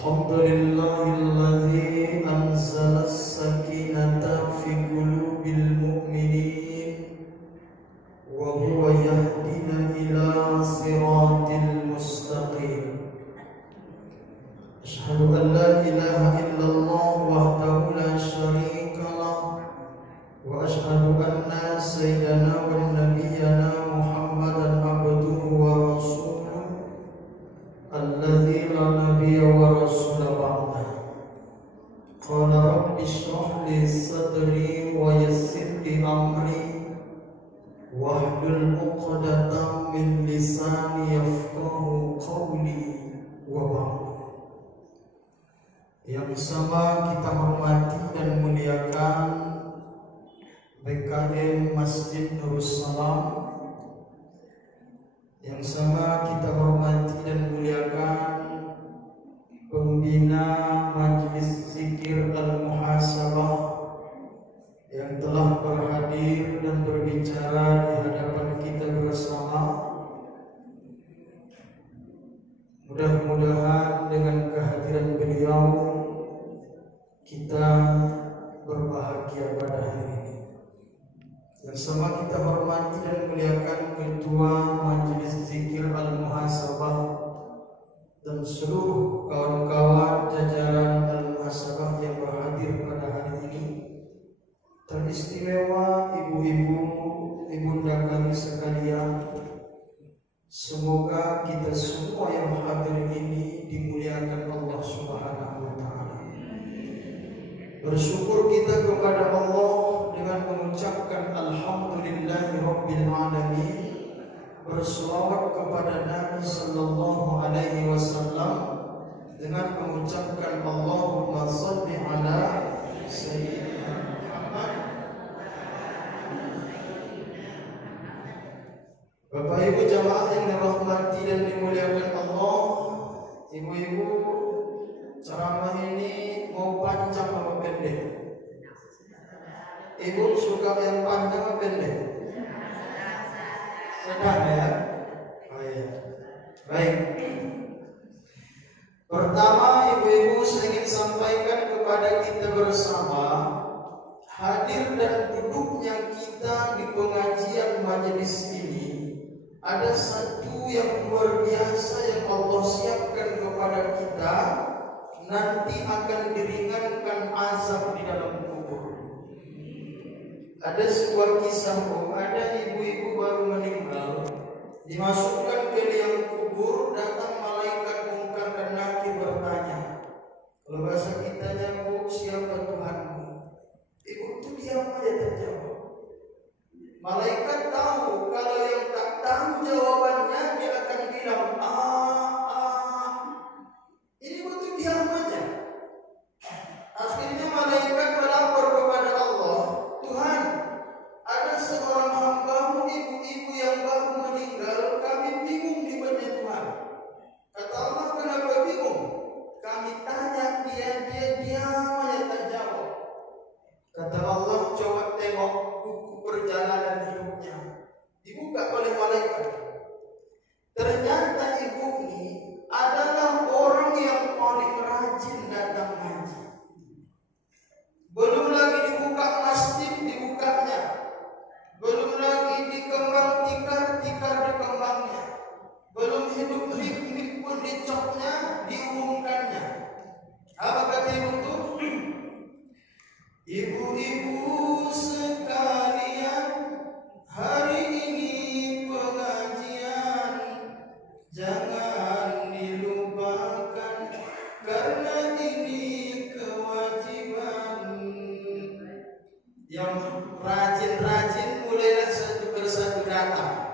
Alhamdulillahilladzi anzalas sakinata fi qulubil mu'minin wa huwa yahdina ila siratil mustaqim. Asyhadu an la ilaha illallah wahdahu la syarika lah wa asyhadu anna sayyidana wa nabiyyana Muhammadan abduhu wa rasuluh alladzi la nabiyya wa rasula ba'dah. Qala rabbi shrah li sadri wa yassir li amri wahlul 'uqdatam min lisani yafqahu qawli wa ba'd. Yang sama kita hormati dan muliakan BKM Masjid Nurus Salam, yang sama kita hormati dan muliakan pembina Majelis Zikir Al-Muhasabah yang telah berhadir dan berbicara di hadapan kita bersama. Mudah-mudahan dengan kehadiran beliau kita berbahagia pada hari ini. Yang sama kita hormati dan muliakan Ketua Majelis Zikir Al-Muhasabah dan seluruh kawan-kawan jajaran Al-Muhasabah yang berhadir pada hari ini. Teristimewa ibu-ibu, ibunda kami sekalian, semoga kita semua yang hadir ini dimuliakan Allah Subhanahu wa Ta'ala. Bersyukur kita kepada Allah dengan mengucapkan alhamdulillahi rabbil alamin, berselawat kepada Nabi sallallahu alaihi wasallam dengan mengucapkan Allahumma shalli ala sayyidina Muhammad. Bapak Ibu jamaah yang dirahmati dan dimuliakan Allah, ibu-ibu, ceramah ini mau panjang atau pendek? Ibu suka yang panjang atau pendek? Sedang ya? Oh iya. Baik. Pertama, ibu-ibu saya ingin sampaikan kepada kita bersama, hadir dan duduknya kita di pengajian majelis ini ada satu yang luar biasa yang Allah siapkan kepada kita, nanti akan diringankan azab di dalam kubur. Ada sebuah kisah, ada ibu-ibu baru meninggal, dimasukkan ke liang kubur, datang malaikat Munkar dan Nakir bertanya. Kalau bahasa kitanya, Bu, siapa Tuhanmu? Ibu itu diam aja terjawab. Malaikat tahu kalau yang tak tahu jawabannya, dia akan bilang ini betul diam aja. Akhirnya malaikat melapor kepada Allah, Tuhan, ada seorang hamba-Mu, ibu-ibu yang baru meninggal, kami bingung di mana Tuhan. Kata Allah, kenapa bingung? Kami tanya dia diam aja tak jawab. Kata Allah, coba tengok buku perjalanan hidupnya. Dibuka oleh malaikat. Ternyata ibu ini adalah orang yang paling rajin datang ngaji. Belum lagi dibuka masjid, dibukanya. Belum lagi dikembang tikar dikembangnya. Belum hidup mik pun dicoknya, diumumkannya. Apa kata ibu itu? Ibu-ibu sekalian, hari ini pengajian jangan dilupakan, karena ini kewajiban. Yang rajin-rajin mulailah satu persatu datang.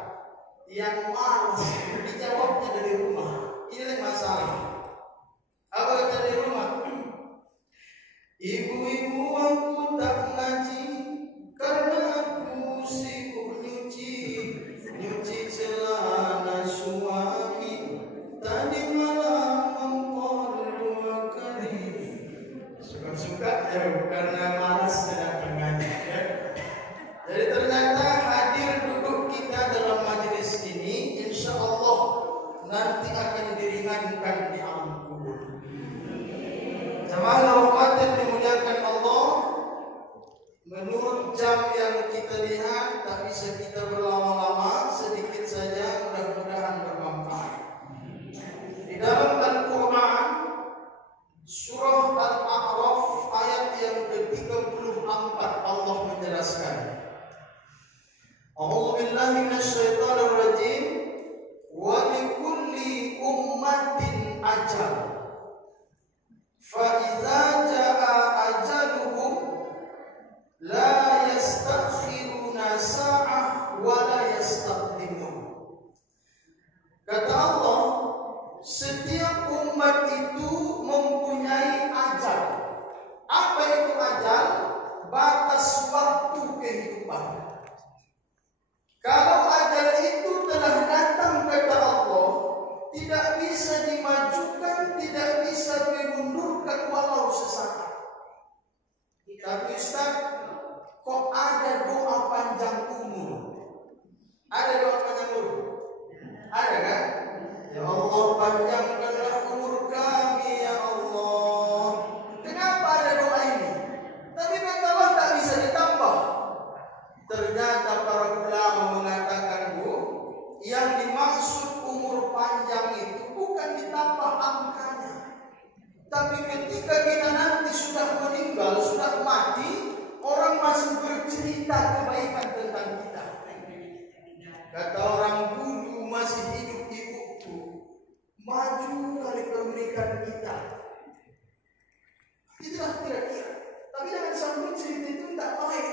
Yang malas dijawabnya dari rumah. Ini masalah. Apa kata di rumah? Ibu-ibu, aku tak ngaji karena aku sibuk nyuci celana suami. Tadi malam mempol 2 kali. Suka-suka ya, karena malas datang ngaji ya. Jadi ternyata hadir duduk kita dalam majelis ini, insya Allah nanti akan diringankan di alam kubur. billahi minasyaitonir rajim. Wa likulli ummatin ajal. Fa idza jaa ajaluhum la yastakhiruna sa'ah wa la yastaqdimun. Kata Allah, setiap umat itu mempunyai ajal. Apa itu ajal? Batas waktu kehidupan. Kalau ajal itu telah datang, kata Allah, tidak bisa dimajukan, tidak bisa dimundurkan walau sesaat. Tapi Ustaz, kok ada doa panjang umur? Ada doa panjang umur? Ada kan? Ya Allah, panjangkanlah umur kami ya Allah. Kenapa ada doa ini? Tapi kata Allah tak bisa ditambah. Ternyata para ulama mengatakan, Bu, yang dimaksud umur panjang itu bukan ditambah angkanya. Tapi ketika kita nanti sudah meninggal, sudah mati, orang masih bercerita kebaikan tentang kita. Kata orang dulu masih hidup ibuku, maju kali pernikahan kita. Itulah kira-kira. Tapi jangan sampai cerita itu tidak baik.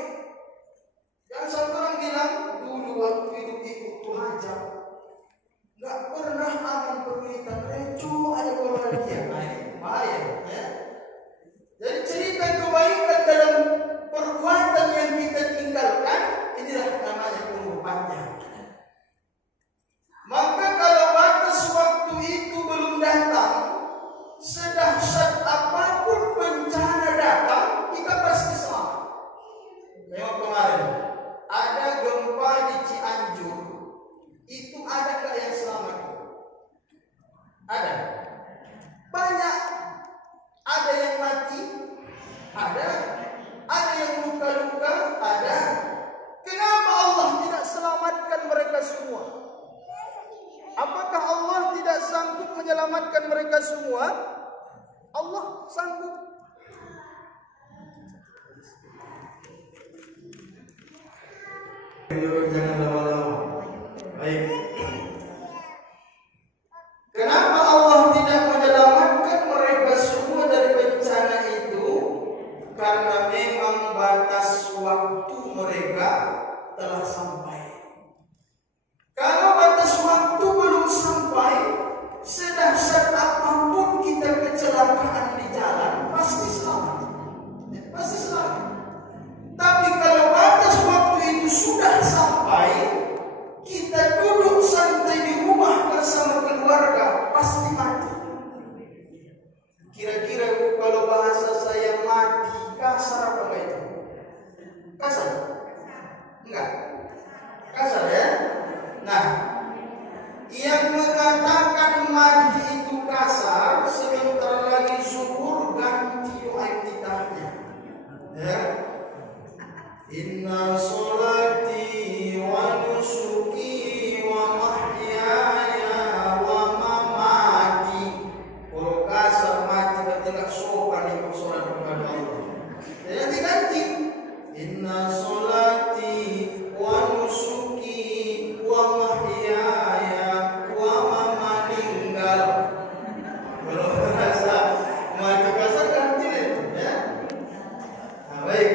Jangan sampai orang bilang dulu waktu hidup ibuku hajat, nggak pernah aman pernikahan, recu aja kalau ada dia. Bahaya, ya. Jadi cerita kebaikan dalam perbuatan yang kita tinggalkan, inilah namanya umur panjang. Maka kalau batas waktu itu belum datang, sedahsyat apapun bencana datang, kita pasti selamat. Memang kemarin ada gempa di Cianjur, itu ada nggak yang selamat? Ada. Banyak. Ada yang mati, ada yang luka-luka, ada. Kenapa Allah tidak selamatkan mereka semua? Apakah Allah tidak sanggup menyelamatkan mereka semua? Allah sanggup. Jangan lama-lama. Baik. Kenapa Allah tidak menyelamatkan mereka semua dari bencana itu? Karena memang batas waktu mereka telah sampai. Kalau batas waktu belum sampai, sedahsyat apapun kita kecelakaan di jalan, pasti selamat. Pasti selamat. Tapi kalau batas waktu itu sudah sampai, kita duduk santai di rumah bersama keluarga, pasti mati. Kira-kira kalau bahasa saya mati, kasar apa itu? Kasar? Enggak? Kasar ya? Nah, yang mengatakan mati itu kasar, sebentar lagi zuhur ganti doa iftitahnya. Ya. Inna sholati wa nusuki wa mahyaya wa mamati. Kalau kasar mati berarti sopan itu sholat kepada Allah. Jadi diganti. Inna sholati wa nusuki wa mahyaya wa mamati. Kalau rasa mati kasar ganti itu ya. Nah, baik.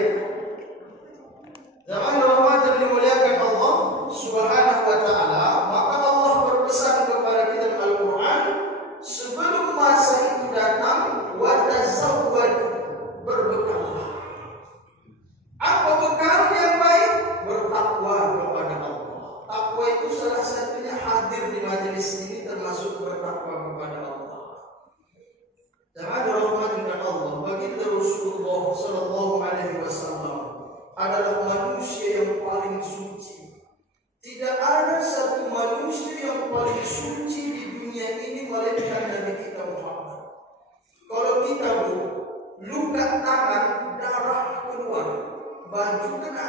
Zaman Ramadan dimuliakan Allah Subhanahu wa ta'ala, maka Allah berpesan kepada kita dalam Al-Quran, sebelum masa itu datang, wa tazawwad, berbekallah. Apa bekal yang baik? Bertakwa kepada Allah. Takwa itu salah satunya hadir di majelis ini, termasuk bertakwa kepada Allah. Zaman Ramadan Allah, baginda Rasulullah sallallahu alaihi wasallam adalah manusia yang paling suci. Tidak ada satu manusia yang paling suci di dunia ini melainkan Nabi kita Muhammad. Kalau kita luka tangan, darah keluar, baju kena,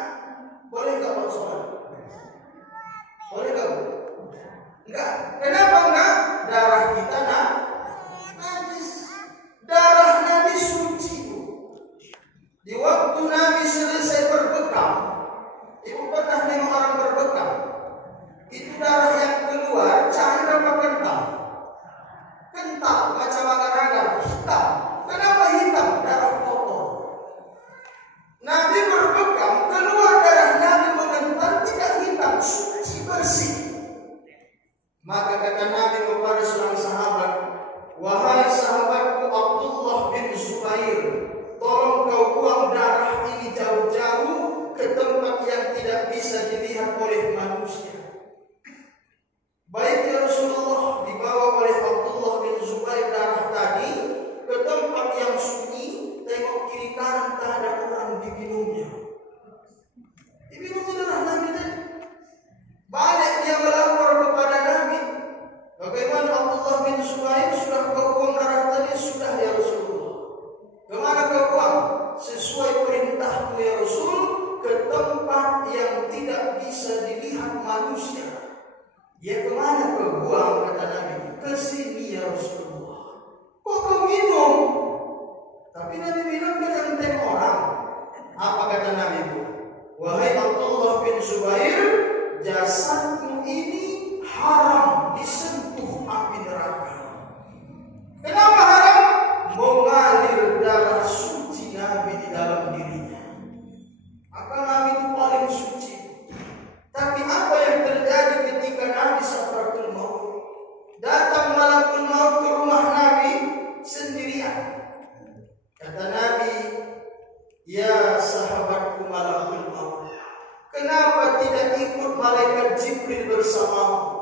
boleh nggak sholat? Boleh nggak? Enggak. Kenapa enggak? Darah kita najis. Darah Nabi suci. Di waktu Nabi selesai berbekam, ibu pernah nengok orang berbekam? manusia. Dia kemana kau buang, kata Nabi? Ke sini ya Rasulullah. Kok kau minum? Tapi Nabi bilang jangan tengok orang. Apa kata Nabi? Wahai Abdullah bin Zubair, jasadmu ini haram disentuh api neraka. Kenapa haram? Mengalir darah suci Nabi di dalam dirinya. Maka Nabi itu paling suci. Tapi apa yang terjadi ketika Nabi sakratul maut? Datang malakul maut ke rumah Nabi sendirian. Kata Nabi, ya sahabatku malakul maut, kenapa tidak ikut malaikat Jibril bersamamu?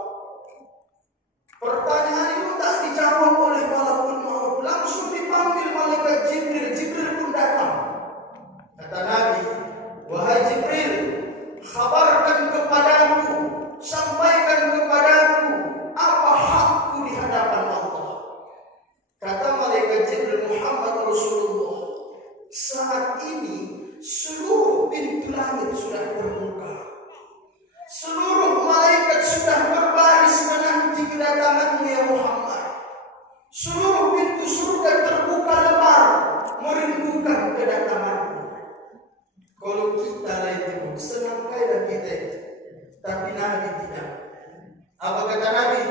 Pertanyaan itu tak dijawab oleh malakul maut. Langsung dipanggil malaikat Jibril. Jibril pun datang. Kata Nabi, wahai Jibril, khabarkan kepadaku, sampaikan kepadaku apa hakku di hadapan Allah. Kata malaikat Jibril, Muhammad Rasulullah, saat ini seluruh pintu langit sudah terbuka. Seluruh malaikat sudah berbaris menanti kedatanganmu ya Muhammad. Seluruh pintu surga terbuka lebar merindukan kedatanganmu. Kalau kita itu senang kaya kita itu, tapi Nabi tidak. Apa kata Nabi?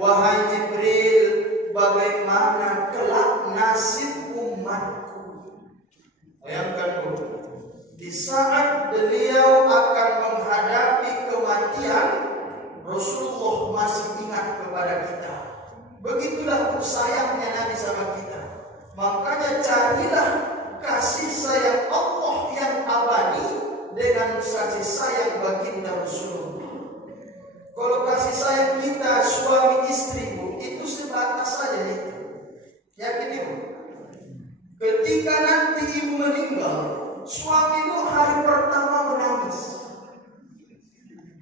Wahai Jibril, bagaimana kelak nasib umatku? Bayangkan dulu, di saat beliau akan menghadapi kematian, Rasulullah masih ingat kepada kita. Begitulah sayangnya Nabi sama kita. Makanya carilah kasih sayang Allah yang abadi dengan kasih sayang baginda Rasulullah. Kalau kasih sayang kita suami istri itu sebatas saja itu. Yakin ibu? Ketika nanti ibu meninggal, suamimu hari pertama menangis,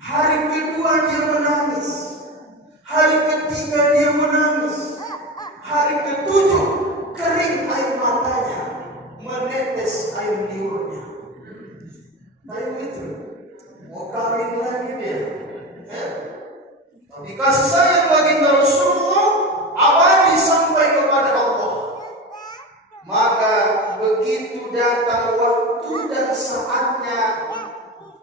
hari kedua dia menangis, hari ketiga dia menangis, hari ketujuh kering air matanya, menetes air liurnya. Tapi itu mau kawin lagi dia. Tapi kasih sayang baginda Rasulullah abadi sampai kepada Allah. Maka begitu datang waktu dan saatnya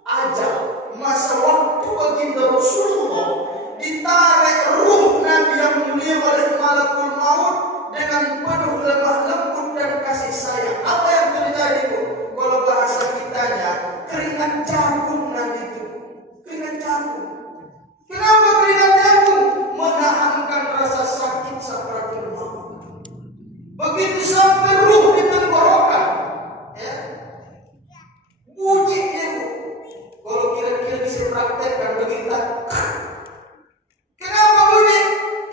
ajal, masa waktu baginda Rasulullah, ditarik ruh Nabi yang mulia oleh malakul maut dengan penuh lemah lembut dan kasih sayang. Apa yang terjadi bu? Kalau bahasa kitanya, keringat jagung Nabi itu. Keringat jagung. Kenapa keringat jagung? Menahankan rasa sakit sakratul maut. Begitu sampai ruh di tenggorokan, ya, bunyi dia bu. Kalau kira-kira bisa praktekkan begitu. Kenapa bunyi?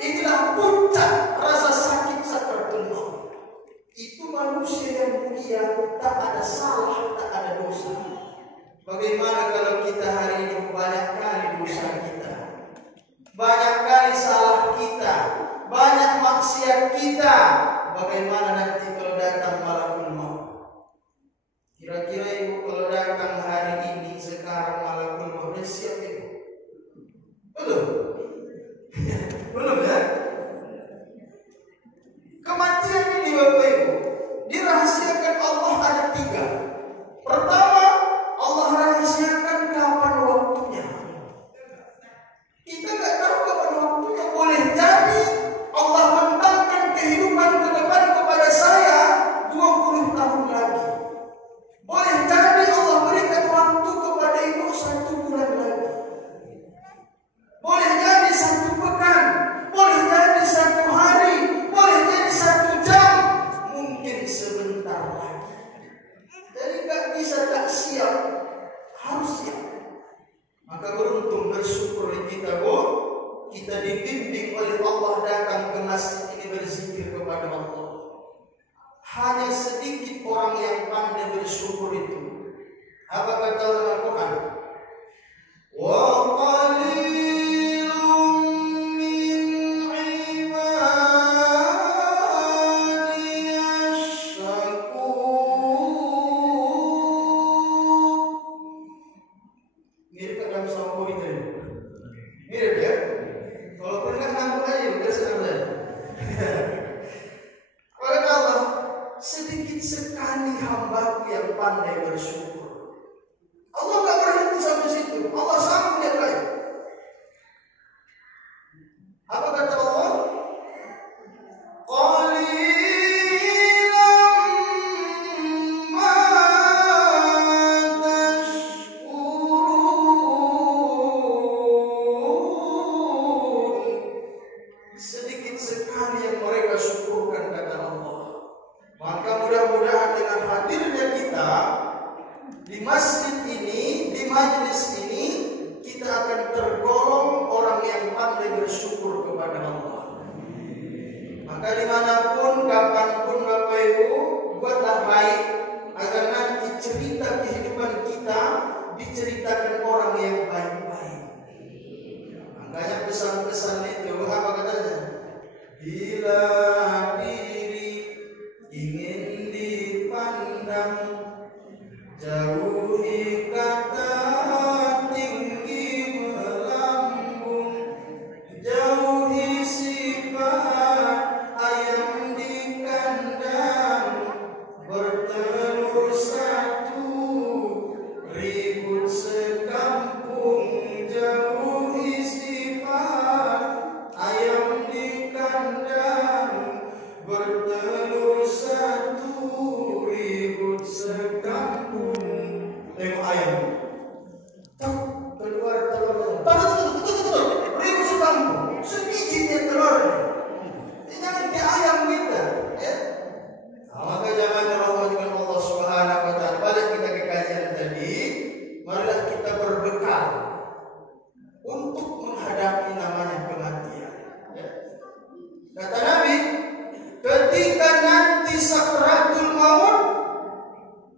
Inilah puncak rasa sakit sakratul maut. Itu manusia yang mulia, tak ada salah, tak ada dosa. Bagaimana kalau kita hari ini banyak kali dosa kita, banyak kali salah kita, banyak maksiat kita? Bagaimana nanti kalau datang malakul maut? Kira-kira ibu kalau datang hari ini sekarang malakul maut sudah siap ibu? Belum? Belum ya? Kematian ini Bapak Ibu dirahasiakan Allah ada 3. Pertama, Allah rahasiakan kapan waktunya. Kita nggak tahu kapan waktunya. Boleh jadi Allah bentangkan kehidupan ke depan kepada saya 20 tahun lagi. Boleh jadi Allah berikan waktu kepada ibu 1 bulan lagi. Boleh jadi 1 pekan, boleh jadi 1 hari, boleh jadi 1 jam, mungkin sebentar lagi. Jadi nggak bisa tak siap, harus siap. Maka beruntung bersyukur kita bu, kita dibimbing oleh Allah datang ke masjid ini berzikir kepada Allah. Hanya sedikit orang yang pandai bersyukur itu. Apa kata Al-Quran? Wa qalilun min ibadiyash syakur. Mirip dalam sama itu. Mirip ya? Kalau pernah ngaku aja udah senang deh. Oleh Allah, sedikit sekali hambaku yang pandai bersyukur. Allah gak berhenti sampai situ. Allah sambung yang lain. Apa kata Allah? Sedikit sekali yang mereka syukurkan, kata Allah. Maka mudah-mudahan dengan hadirnya kita di masjid ini, di majelis ini, kita akan tergolong orang yang pandai bersyukur kepada Allah. Maka dimanapun, kapanpun Bapak Ibu, buatlah baik agar nanti cerita kehidupan kita diceritakan orang yang baik-baik. Makanya pesan-pesan itu apa katanya? Bila diri ingin dipandang, jauhi kata tinggi melambung, jauhi sifat ayam di kandang, bertelur satu ribut sekampung, jauhi sifat ayam di kandang, bertelur satu ribut sekampung. Tengok ayam, keluar telur, ribut sekampung, sedikitnya telurnya. Jangan kayak ayam kita, ya. Maka jangan dirahmati Allah Subhanahu wa taala. Balik kita ke kajian tadi, marilah kita berbekal untuk menghadapi namanya kematian. Ya. Kata Nabi, ketika nanti sakaratul maut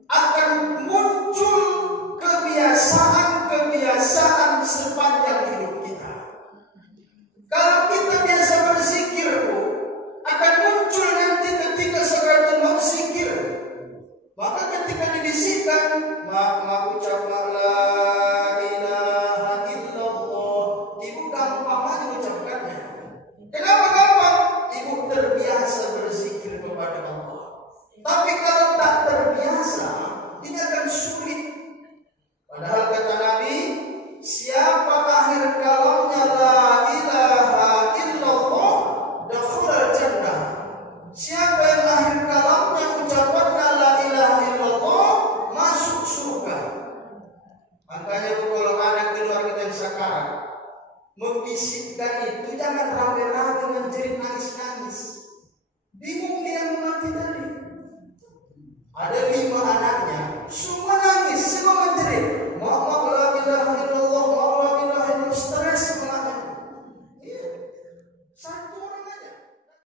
akan muncul kebiasaan sepanjang hidup kita. Kalau kita biasa berzikir, akan muncul nanti ketika sakaratul maut zikir. Maka ketika dibisikkan, ucap la ilaha illallah, ibu gampang aja ucapkannya. Kenapa gampang? Ibu terbiasa berzikir kepada Allah. Tapi kalau tak terbiasa, ini akan sulit. Padahal kata Nabi, siapa akhir kalamnya la ilaha illallah, dakhulal jannah. Siapa yang akhir kalamnya ucapannya la ilaha illallah, masuk surga. Makanya kalau anak keluarga yang sakarat membisikkan itu, jangan rame-rame menjerit nangis-nangis. Bingung dia mau mati tadi. Ada 5 anaknya, semuanya